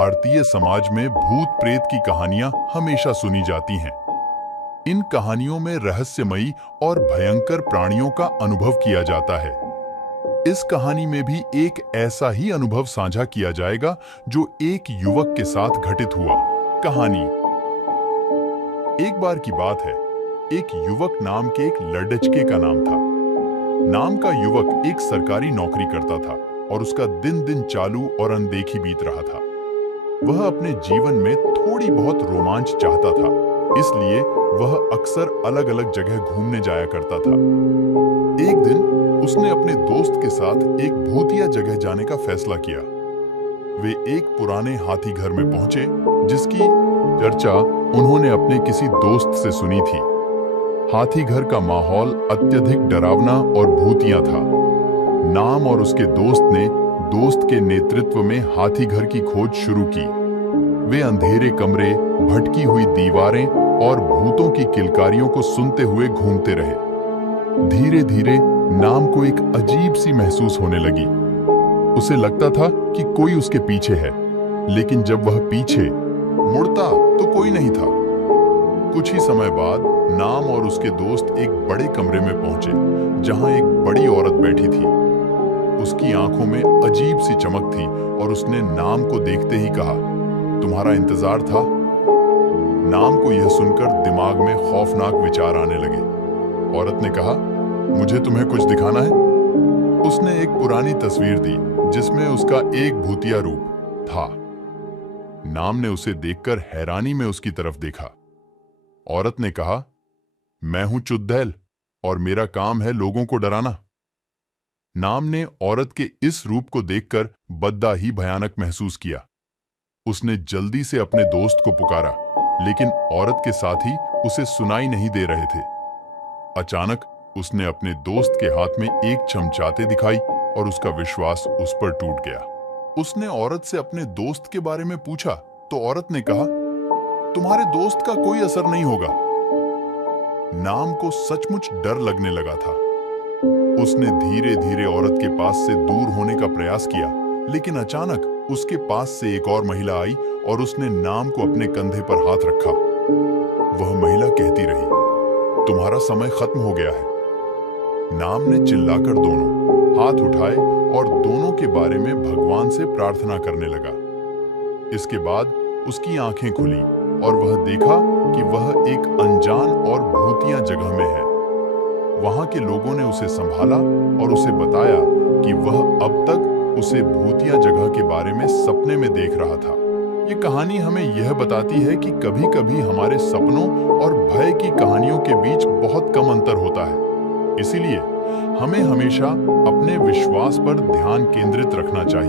भारतीय समाज में भूत प्रेत की कहानियां हमेशा सुनी जाती हैं। इन कहानियों में रहस्यमयी और भयंकर प्राणियों का अनुभव किया जाता है। इस कहानी में भी एक ऐसा ही अनुभव साझा किया जाएगा जो एक युवक के साथ घटित हुआ। कहानी। एक बार की बात है, एक युवक नाम के एक लड़चके का नाम था। नाम का युवक एक सरकारी नौकरी करता था और उसका दिन दिन चालू और अनदेखी बीत रहा था। वह अपने जीवन में थोड़ी बहुत रोमांच चाहता था, इसलिए वह अक्सर अलग अलग जगह घूमने जाया करता था। एक दिन उसने अपने दोस्त के साथ एक भूतिया जगह जाने का फैसला किया। वे एक पुराने हाथी घर में पहुंचे, जिसकी चर्चा उन्होंने अपने किसी दोस्त से सुनी थी। हाथी घर का माहौल अत्यधिक डरावना और भूतिया था। नाम और उसके दोस्त ने दोस्त के नेतृत्व में हाथी घर की खोज शुरू की। वे अंधेरे कमरे, भटकी हुई दीवारें और भूतों की किलकारियों को सुनते हुए घूमते रहे। धीरे धीरे नाम को एक अजीब सी महसूस होने लगी। उसे लगता था कि कोई उसके पीछे है, लेकिन जब वह पीछे मुड़ता तो कोई नहीं था। कुछ ही समय बाद नाम और उसके दोस्त एक बड़े कमरे में पहुंचे, जहां एक बड़ी औरत बैठी थी। उसकी आंखों में अजीब सी चमक थी और उसने नाम को देखते ही कहा, तुम्हारा इंतजार था। नाम को यह सुनकर दिमाग में खौफनाक विचार आने लगे। औरत ने कहा, मुझे तुम्हें कुछ दिखाना है। उसने एक पुरानी तस्वीर दी, जिसमें उसका एक भूतिया रूप था। नाम ने उसे देखकर हैरानी में उसकी तरफ देखा। औरत ने कहा, मैं हूं चुड़ैल और मेरा काम है लोगों को डराना। नाम ने औरत के इस रूप को देखकर बद्दा ही भयानक महसूस किया। उसने जल्दी से अपने दोस्त को पुकारा, लेकिन औरत के साथी उसे सुनाई नहीं दे रहे थे। अचानक उसने अपने दोस्त के हाथ में एक चमचाते दिखाई और उसका विश्वास उस पर टूट गया। उसने औरत से अपने दोस्त के बारे में पूछा तो औरत ने कहा, तुम्हारे दोस्त का कोई असर नहीं होगा। नाम को सचमुच डर लगने लगा था। उसने धीरे धीरे औरत के पास से दूर होने का प्रयास किया, लेकिन अचानक उसके पास से एक और महिला आई और उसने नाम को अपने कंधे पर हाथ रखा। वह महिला कहती रही, तुम्हारा समय खत्म हो गया है। नाम ने चिल्लाकर दोनों हाथ उठाए और दोनों के बारे में भगवान से प्रार्थना करने लगा। इसके बाद उसकी आंखें खुली और वह देखा कि वह एक अनजान और भूतिया जगह में है। वहां के लोगों ने उसे संभाला और उसे बताया कि वह अब तक उसे भूतिया जगह के बारे में सपने में देख रहा था। ये कहानी हमें यह बताती है कि कभी-कभी हमारे सपनों और भय की कहानियों के बीच बहुत कम अंतर होता है। इसीलिए हमें हमेशा अपने विश्वास पर ध्यान केंद्रित रखना चाहिए।